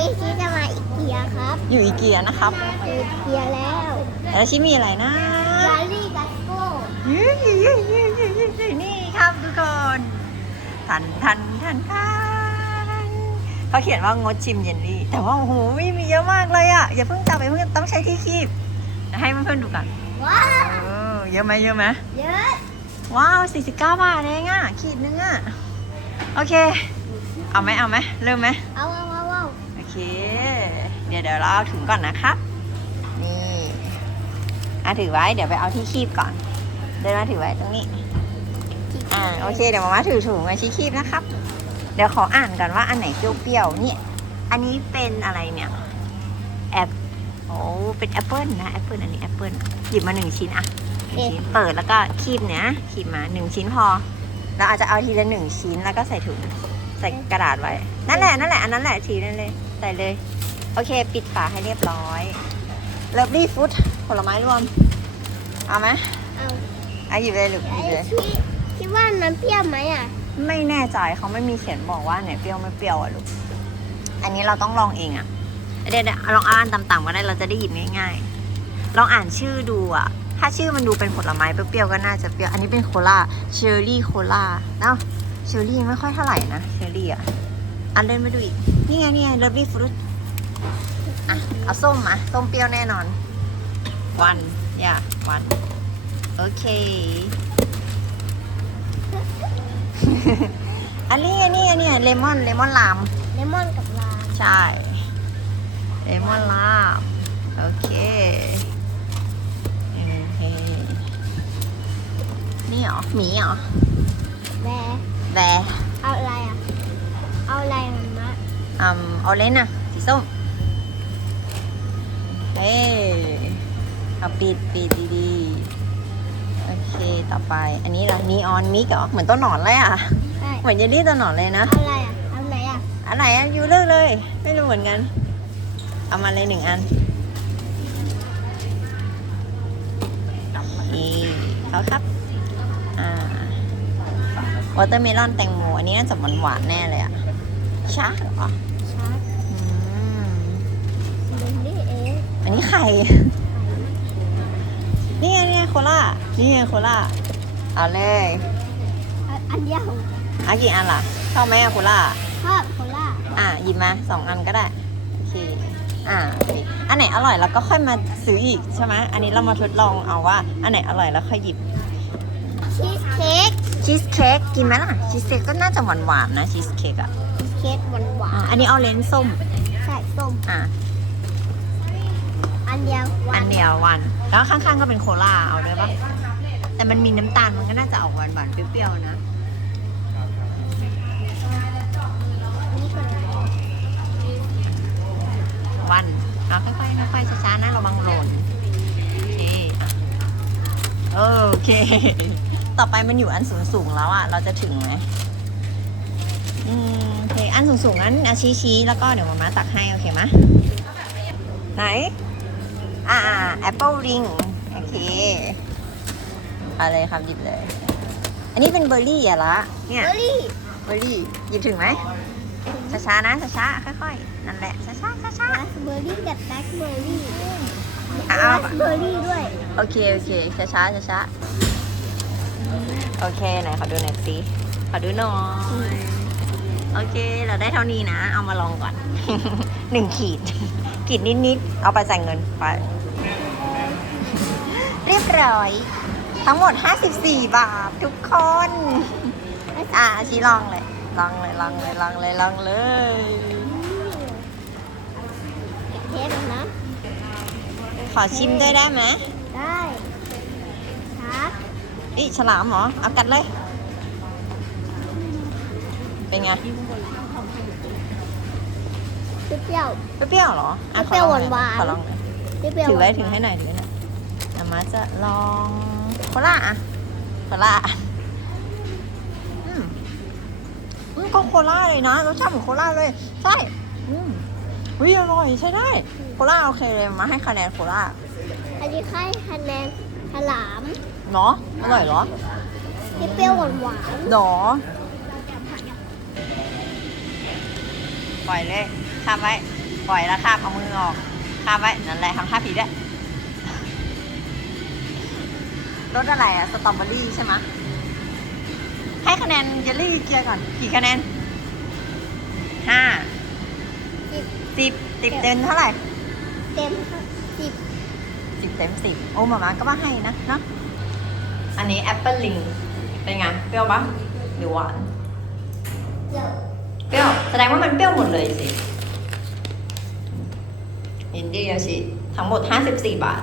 นี้ชีจะมาอีกเกียครับอยู่อีเกียนะครับอีกเกียแล้วแล้วชิมีอะไรนะลาลี่กัสโก้นี่ครับทุกคนทันทันทันทันเขาเขียนว่างดชิมเยลลี่ แต่ว่าโอ้โหมีมีเยอะมากเลยอะอย่าเพิ่งจับไปเพิ่งต้องใช้ที่คีบให้เพื่อนๆดูกันว้าวเออเยอะไหมเยอะไหมเยอะว้าว49บาทเองอะขีดนึงอะโอเค เอาไหมเอาไหมเริ่มไหมเอาเอา เอาเอาโอเค เดี๋ยวเดี๋ยวเราเอาถุงก่อนนะครับ นี่อะถือไว้เดี๋ยวไปเอาที่คีบก่อน เดินมาถือไว้ตรงนี้ อ่าโอเคเดี๋ยวมาม่าถือถุงมาชี้คีบนะครับ เดี๋ยวขออ่านก่อนว่าอันไหนเปรี้ยวๆเนี่ยอันนี้เป็นอะไรเนี่ยแอปโอ้เป็นแอปเปิลนะแอปเปิลอันนี้แอปเปิลหยิบมาหนึ่งชิ้นอะหนึ่งชิ้นเปิดแล้วก็คีบเนี่ยคีบมาหนึ่งชิ้นพอ เราอาจจะเอาทีละหนึ่งชิ้นแล้วก็ใส่ถุง ใส่กระดาษไว้ นั่นแหละนั่นแหละอันนั้นแหละทีนั่นเลยใส่เลย โอเค ปิดฝาให้เรียบร้อยเลิฟลี่ฟู้ดผลไม้รวม เอาไหมเอาอะหยิบเลยหรือหไอ้ยิบเลยชีคิดว่ามันเปรี้ยวไหมอะ ไม่แน่ใจเขาไม่มีเขียนบอกว่าเนี่ยเปรี้ยวไม่เปรี้ยวอะลูก อันนี้เราต้องลองเองอะเดี๋ยวๆลองอ่านต่ำๆก็ได้เราจะได้หยิบง่ายๆ ลองอ่านชื่อดูอะถ้าชื่อมันดูเป็นผลไม้เปรี้ยวๆก็น่าจะเปรี้ยว อันนี้เป็นโคลาเชอร์รี่โคลาเนาะ เชอร์รี่ไม่ค่อยเท่าไหร่นะเชอร์รี่อะอันเดินมาดูอีก นี่ไงนี่ไงเลิฟลี่ฟรุตอะ เอาส้มมาส้มเปรี้ยวแน่นอน วันอย่าวันโอเค อันนี้อันนี้อันนี้เลมอนเลมอนลาม เลมอนกับลาใช่ เลมอนลาม โอเคโอเค นี่เหรอหมีเหรอแบ ร์แบร์เอาอะไรอะ เอาอะไรมันมาอืมออเรนจ์อะสีส้มเอ้เอาปิดปิดดีๆ โอเค ต่อไป อันนี้ล่ะนีออนมิกเหรอ เหมือนต้นหนอนเลยอะใช่ เหมือนเยลลี่ต้นหนอนเลยนะ เอาอะไรอะ เอาไหนอะ อันไหนอะยูเลือกเลย ไม่รู้เหมือนกัน เอามาเลยหนึ่งอันนี่เอาครับอ่า วอเตอร์เมลอนแตงโมอันนี้น่าจะหวานหวานๆแน่เลยอะชาเหรอชาร์จอืมดูนี่เองอันนี้ไข่ นี่ไงนี่ไงโคล่านี่ไงโคล่าเอาเลยอะอันเดียวเอากี่อันล่ะชอบไหมอะโคล่าชอบโคล่าอะหยิบมาสองอันก็ได้โอเคอ่าโอเคอันไหนอร่อยเราก็ค่อยมาซื้ออีกใช่ไหมอันนี้เรามาทดลองเอาว่า อันไหนอร่อยแล้วค่อยหยิบชีสเค้ก ชีสเค้กกินไหมล่ะ ชีสเค้กก็น่าจะหวานหวานๆนะชีสเค้กอะเค้กหวานหวาอ่านอันนี้ออเรนจ์ส้มใช่ส้มอะ อันเดียวหวาอันเดียววัน แล้วข้างๆก็เป็นโคลาเอาด้วยปะแต่มันมีน้ำตาลมันก็น่าจะออกหวานหวานๆเปรี้ยวๆนะ นี่คืออะไรวันเอาค่อยๆค่อยๆช้าๆนะระวังหล่นโอเคอะโอเค ต่อไปมันอยู่อันสูงๆแล้วอะ เราจะถึงไหมอืมโอเค อันสูงๆนั้นอาชี้ชี้ๆแล้วก็เดี๋ยวมามาตักให้ โอเคไหมไหน อ่าแอปเปิลริงโอเคเอาเลยครับหยิบเลย อันนี้เป็นเบอร์รี่อะละเนี่ย เบอร์รี่ เบอร์รี่ หยิบถึงไหมช้าๆนะช้าๆค่อยๆ นั่นแหละช้าๆช้าราสเบอร์รี่กับแบล็คเบอร์รี่อ้าวราสเบอร์รี่ด้วยๆโอเค โอเคช้าๆช้าๆ โอเคไหนขอดูหน่อยสิขอดูหน่อย โอเค เราได้เท่านี้นะ เอามาลองก่อน หนึ่งขีด ขีดนิดๆ เอาไปใส่เงินไป เรียบร้อย ทั้งหมด 54 บาททุกคน อะชี้ลองเลย ลองเลย ลองเลย ลองเลย ลองเลยเทสนะ ขอชิมด้วยได้ไหม ได้ ครับ อีฉลามเหรอ เอากัดเลย เป็นไง เปรี้ยว เปรี้ยวๆเหรออะเปรี้ยวขอลองหวานๆขอลองหน่อยเปรี้ยวถือไว้หานๆถือให้หน่อยถือให้หน่อยอามาจะลองโคล่าอะโคล่าอืมอืมก็โคล่าเลยนะรสชาติเหมือนโคล่าเลย ใช่อืมวิอร่อยใช่ได้ โคล่าโอเคเลยมาให้คะแนนโคล่าอันนี้ให้คะแนนฉลาม เนาะอร่อยเหรอที่เปรี้ยวหวานหวานหรอปล่อยเลยทำไว้ ปล่อยแล้วคาบเอามือออกคาบไว้ นั่นแหละทำท่าผีด้วยรสอะไรอะสตรอเบอรี่ใช่ไหมะให้คะแนนเยลลี่เกียร์ก่อน กี่คะแนนห้าสิบสิบสิบเต็มเท่าไหร่ เต็มสิบสิบเต็มสิบโอ้หมามาก็ว่าให้นะเนาะ อันนี้แอปเปิลลิงเป็นไงเปรี้ยวปะหรือหวานเดี๋ยวเปรี้ยวแสดงว่ามันเปรี้ยวหมดเลยสิอินเดียชิทั้งหมด 54 บาท